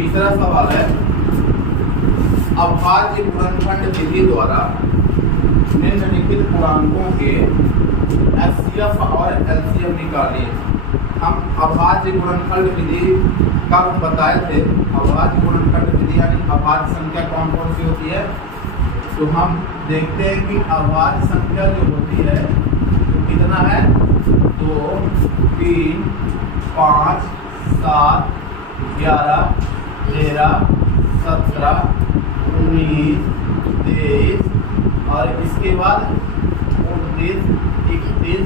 तीसरा सवाल है, अभाज्य गुणनखंड विधि द्वारा निम्नलिखित पूर्णांकों के एचसीएफ और एलसीएम निकालिए। हम अभाज्य गुणनखंड विधि कब बताए थे? अभाज्य गुणनखंड विधि यानी अभाज्य संख्या कौन कौन सी होती है? तो हम देखते हैं कि अभाज्य संख्या जो होती है तो कितना है, 2, 3, 5, 7, 11, 13, 17, 19, 23 और इसके बाद 29, 31,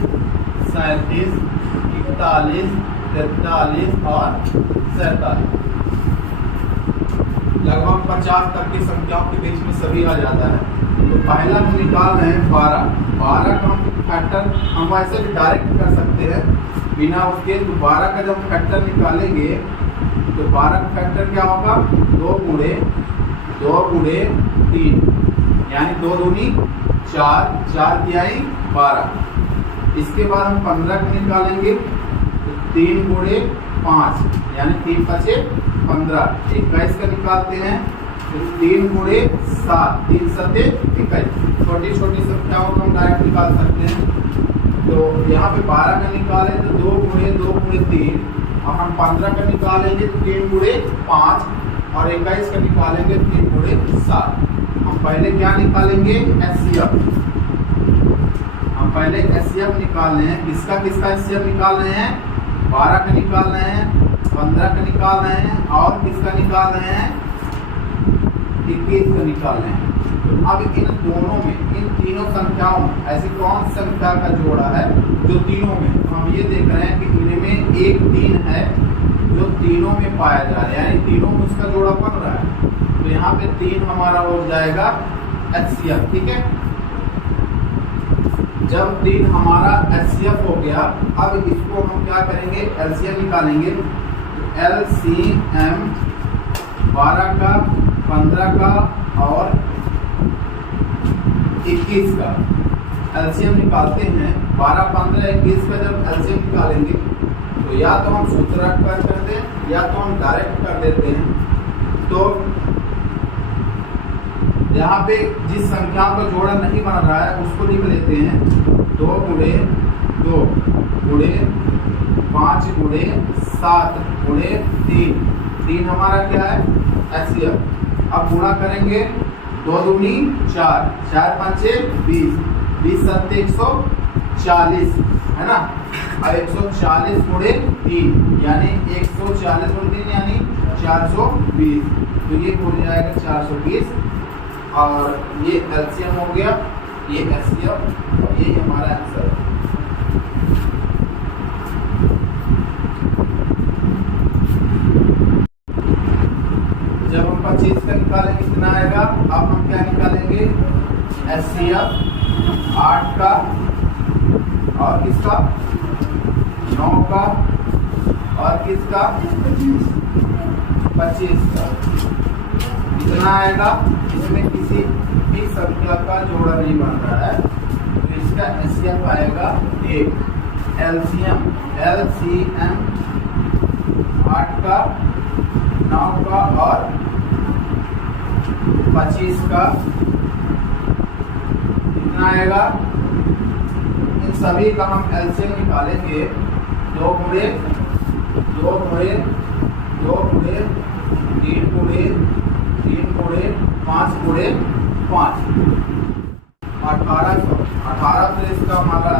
37, 41, 43 और 47। लगभग 50 तक की संख्याओं के बीच में सभी आ जाता है। तो पहला हम निकाल रहे हैं 12 का हम फैक्टर हम वैसे भी डायरेक्ट कर सकते हैं बिना उसके। तो 12 का जब फैक्टर निकालेंगे तो 12 का फैक्टर क्या होगा, 2 गुणे 3 यानी 2 दूनी 4, 4 तिहाई 12। इसके बाद हम 15 का निकालेंगे तो 3 गुणे 5 यानी 3 पचे 15। 21 का निकालते हैं तो 3 गुणे 7, 3 सते 21। छोटी छोटी संख्याओं को हम डायरेक्ट निकाल सकते हैं। तो यहाँ पे 12 का निकालें तो 2 गुणे 3 और हम 15 का निकालेंगे तो 3 गुणे 5 और 21 का निकालेंगे 3 गुणे 7। हम पहले क्या निकालेंगे, एचसीएफ। हम पहले एचसीएफ निकाल रहे हैं। किसका एचसीएफ निकाल रहे हैं? 12 का निकाल रहे हैं, 15 का निकाल रहे हैं और किसका निकाल रहे हैं, 21 का निकाल रहे हैं। तो अब इन दोनों में, इन तीनों संख्याओं में ऐसी कौन संख्या का जोड़ा है जो तीनों में, तो हम ये देख रहे हैं कि इनमें एक 3 है जो तीनों में पाया जा रहा है, यानी तीनों में उसका जोड़ा बन रहा है। तो यहाँ पे 3 हमारा हो जाएगा एचसीएफ। ठीक है, जब 3 हमारा एचसीएफ हो गया, अब इसको हम क्या करेंगे, एलसीएम निकालेंगे। एलसीएम 12 का, 15 का और 21 का एलसीएम निकालते हैं। 12, 15, 21 का जब एलसीएम निकालेंगे तो या तो हम सूत्र कर देते हैं या तो हम डायरेक्ट कर देते हैं। तो यहाँ पे जिस संख्या का जोड़ा नहीं बन रहा है उसको लिख लेते हैं। 2 गुणे 2 गुणे 5 गुणे 7 गुणे 3 हमारा क्या है, एचसीएफ। अब गुणा करेंगे, 2 दूनी 4, 4 पंचे 20, 20 सत्ते 140 है ना। अब 140 गुणे 3 यानी 140 गुणे 3 यानी 420। तो ये हो जाएगा 420 और ये एलसीएम हो गया, ये एचसीएफ और ये हमारा आंसर है। जब हम 25 का निकालेंगे कितना आएगा, अब हम क्या निकालेंगे, एचसीएफ 8 का और किसका, 9 का और किसका, 25 का। कितना आएगा, इसमें किसी भी संख्या का जोड़ा नहीं बन रहा है तो इसका एचसीएफ आएगा 1। एलसीएम 8 का, 9 का और 25 का कितना आएगा, इन सभी का हम एलसीएम निकालेंगे। 2 गुणे 2 गुणे 2 गुणे 3 गुणे 3 गुणे 5 गुणे 5, 1800 से इसका हमारा